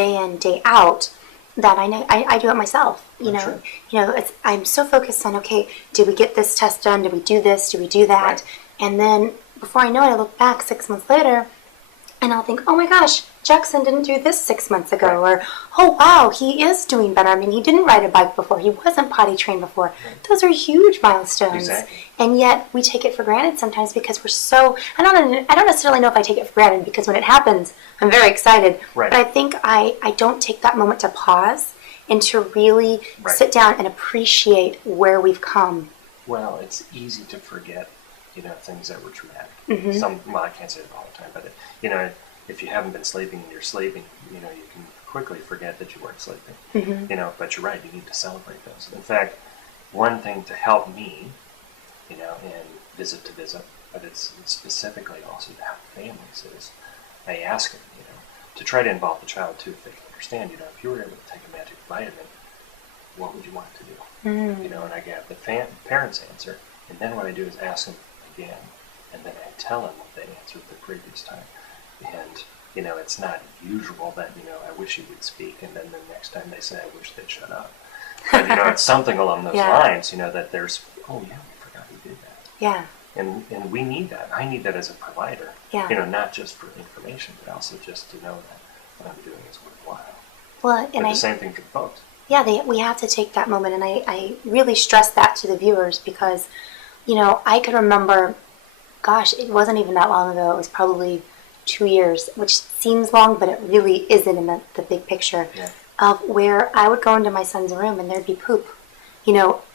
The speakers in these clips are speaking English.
day in, day out, that I know I do it myself. Sure. I'm so focused on, okay, did we get this test done? Did we do this? Did we do that? Right. And then before I know it, I look back 6 months later, and I'll think, oh my gosh, Jackson didn't do this 6 months ago. Right. Or, oh wow, he is doing better. I mean, he didn't ride a bike before. He wasn't potty trained before. Right. Those are huge milestones. Exactly. And yet we take it for granted sometimes because we're so, I don't necessarily know if I take it for granted, because when it happens, I'm very excited. Right. But I think I don't take that moment to pause and to really Right. sit down and appreciate where we've come. Well, it's easy to forget, things that were traumatic. Mm-hmm. Well, I can't say it all the time, but if you haven't been sleeping and you're sleeping, you can quickly forget that you weren't sleeping. Mm-hmm. But you're right, you need to celebrate those. In fact, one thing to help me, and visit to visit, but it's specifically also to help families, is I ask them, to try to involve the child too, if they can understand, if you were able to take a magic vitamin, what would you want to do? Mm. And I get the parents' answer, and then what I do is ask them again, and then I tell them what they answered the previous time. And, it's not usual that, I wish you would speak, and then the next time they say, I wish they'd shut up. But, it's something along those Yeah. lines, that there's, oh yeah, we forgot we did that. Yeah. And we need that. I need that as a provider. Yeah. Not just for information, but also just to know that what I'm doing is worthwhile. Well, and but the same thing for folks. Yeah, we have to take that moment, and I really stress that to the viewers because, I could remember, gosh, it wasn't even that long ago. It was probably 2 years, which seems long, but it really isn't in the big picture, Yeah. of where I would go into my son's room and there'd be poop,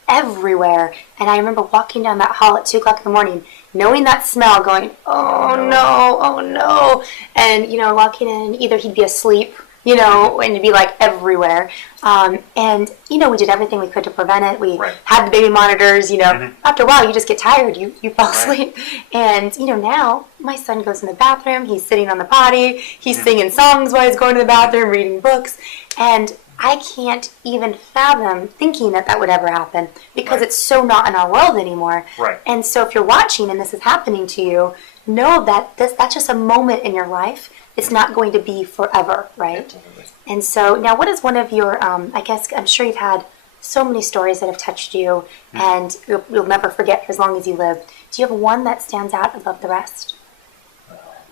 everywhere. And I remember walking down that hall at 2 o'clock in the morning, knowing that smell, going, oh no. And, walking in, either he'd be asleep, and it'd be like everywhere. And, we did everything we could to prevent it. We Right. had the baby monitors, Mm-hmm. After a while you just get tired, you fall Right. asleep. And, now my son goes in the bathroom, he's sitting on the potty, he's Mm-hmm. singing songs while he's going to the bathroom, reading books. And I can't even fathom thinking that would ever happen because Right. it's so not in our world anymore. Right. And so if you're watching and this is happening to you, know that that's just a moment in your life. It's not going to be forever, right? Absolutely. And so now what is one of your, I guess, I'm sure you've had so many stories that have touched you and you'll never forget for as long as you live. Do you have one that stands out above the rest?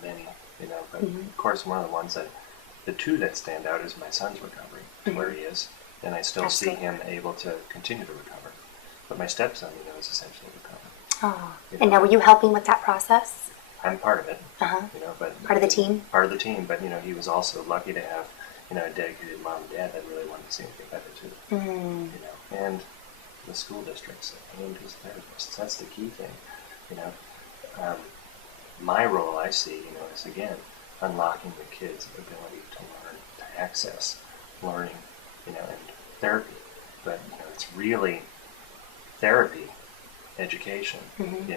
Many, but of course one of the ones the two that stand out is my son's recovery, where he is, and I still Absolutely. see him able to continue to recover. But my stepson, is essentially recovered. Oh. And now were you helping with that process? I'm part of it, Uh-huh. but Part of the team? Part of the team, but he was also lucky to have, a dedicated mom and dad that really wanted to see him get better too. Mm. And the school districts and his therapists. That's the key thing, My role I see, is again unlocking the kids' ability to learn, to access learning, and therapy. But it's really therapy, education. Mm-hmm.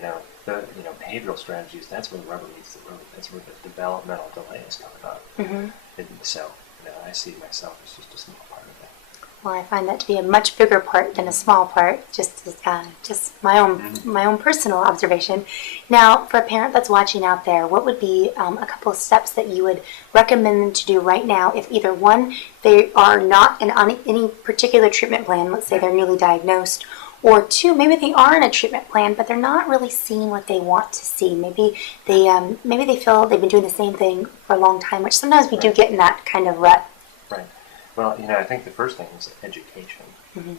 The behavioral strategies. That's where the rubber meets the road. That's where the developmental delay is coming up. Mm-hmm. And so I see myself as just a small part of that. Well, I find that to be a much bigger part than a small part, just my own personal observation. Now, for a parent that's watching out there, what would be a couple of steps that you would recommend them to do right now if either one, they are not on any particular treatment plan, let's say they're newly diagnosed, or two, maybe they are in a treatment plan, but they're not really seeing what they want to see. Maybe they feel they've been doing the same thing for a long time, which sometimes we do get in that kind of rut. Right. Well, I think the first thing is education. Mm-hmm.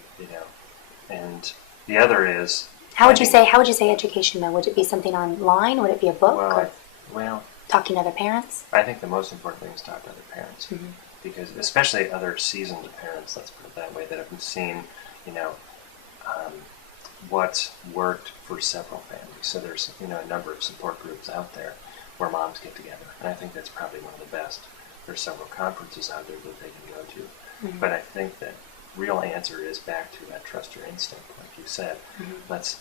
And the other is. How would you say education though? Would it be something online? Would it be a book? Well, talking to other parents? I think the most important thing is talk to other parents, because especially other seasoned parents, let's put it that way, that have seen, what's worked for several families. So there's, a number of support groups out there where moms get together, and I think that's probably one of the best. There's several conferences out there that they can go to. Mm-hmm. But I think that real answer is back to that trust your instinct, like you said. Mm-hmm. Let's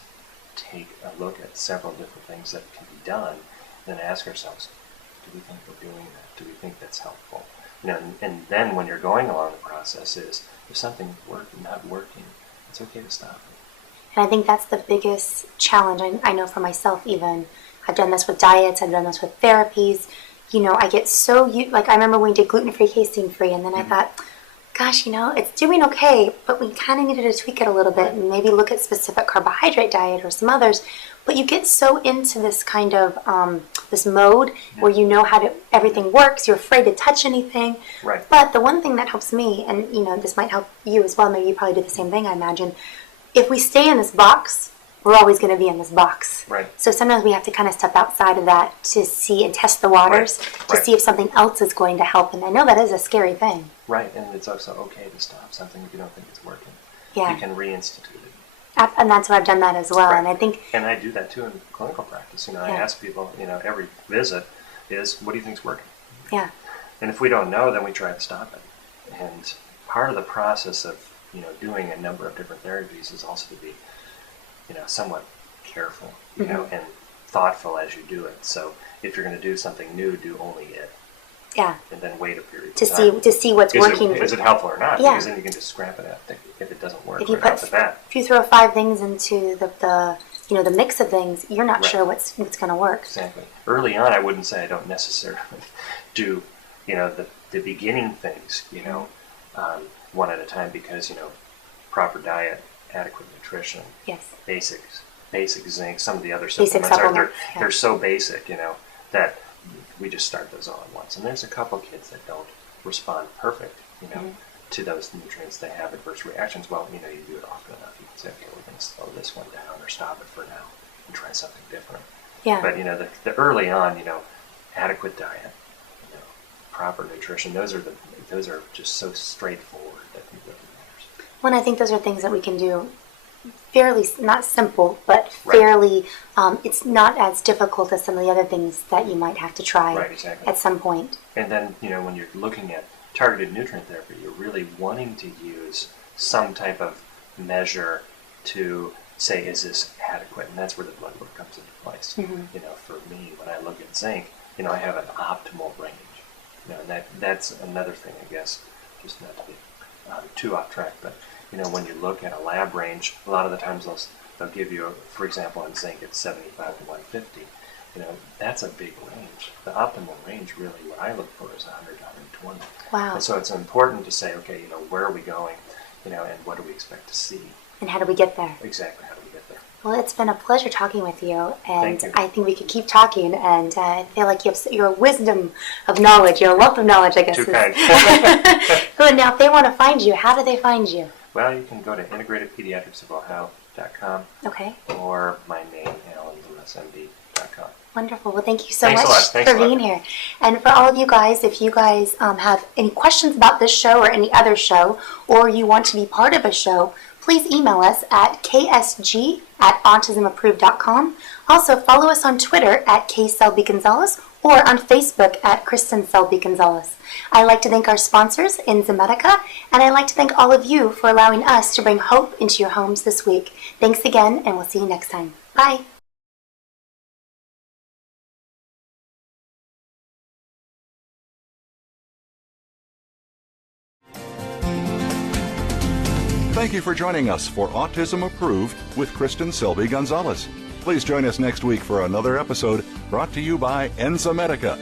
take a look at several different things that can be done, and then ask ourselves, do we think we're doing that? Do we think that's helpful? And then when you're going along the process is, if something's not working, it's okay to stop it. And I think that's the biggest challenge. I know for myself even. I've done this with diets, I've done this with therapies. I get so, like, I remember when we did gluten-free, casein-free, and then I thought, gosh, it's doing okay, but we kind of needed to tweak it a little bit and maybe look at specific carbohydrate diet or some others. But you get so into this kind of, this mode where you know how everything works, you're afraid to touch anything. Right. But the one thing that helps me, and, this might help you as well, maybe you probably do the same thing, I imagine, if we stay in this box, we're always going to be in this box. Right. So sometimes we have to kind of step outside of that to see and test the waters, to see if something else is going to help. And I know that is a scary thing. Right, and it's also okay to stop something if you don't think it's working. Yeah. You can reinstitute it. And that's why I've done that as well. Right. And I think... And I do that too in clinical practice. I ask people, every visit is, what do you think's working? Yeah. And if we don't know, then we try to stop it. And part of the process of, doing a number of different therapies is also to be somewhat careful, and thoughtful as you do it. So if you're going to do something new, do only it. Yeah. And then wait a period of to time. to see what's working. Is it helpful or not? Yeah. Because then you can just scrap it out if it doesn't work If you right off the bat. if you throw 5 things into the mix of things, you're not sure what's going to work. Exactly. Early on, I wouldn't say I don't necessarily do the beginning things one at a time, because proper diet, adequate nutrition, Yes. basic zinc, some of the other Basic supplements supplements, they're so basic, that we just start those all at once. And there's a couple kids that don't respond perfect, to those nutrients. They have adverse reactions. Well, you do it often enough. You can say, okay, we're going to slow this one down or stop it for now and try something different. Yeah. But the early on, adequate diet, proper nutrition. Those are just so straightforward that it really matters. Well, and I think those are things that we can do fairly, not simple, but Right. fairly, it's not as difficult as some of the other things that you might have to try Right, exactly. at some point. And then, when you're looking at targeted nutrient therapy, you're really wanting to use some type of measure to say, is this adequate? And that's where the blood work comes into place. For me, when I look at zinc, I have an optimal range. And that's another thing, I guess, just not to be too off track, but when you look at a lab range, a lot of the times they'll give you, for example, on zinc, it's 75 to 150. That's a big range. The optimal range, really, what I look for is 100 to 120. Wow. And so it's important to say, okay, where are we going, and what do we expect to see? And how do we get there? Exactly, how do we get there? Well, it's been a pleasure talking with you, and Thank you. I think we could keep talking, and I feel like you have your wisdom of knowledge, your wealth of knowledge, I guess. Too kind. Good. Now, if they want to find you, how do they find you? Well, you can go to IntegrativePediatricsOfOhio.com. Okay. Or my name, AlanLewisMD.com. Wonderful. Well, thank you so Thanks a much lot. Thanks for a lot. being here. And for all of you guys, if you guys have any questions about this show or any other show, or you want to be part of a show, please email us at ksg@autismapproved.com. Also, follow us on Twitter at kselbygonzalez or on Facebook at Kristin Selby Gonzalez. I'd like to thank our sponsors, Enzymedica, and I'd like to thank all of you for allowing us to bring hope into your homes this week. Thanks again, and we'll see you next time. Bye. Thank you for joining us for Autism Approved with Kristin Selby Gonzalez. Please join us next week for another episode brought to you by Enzymedica.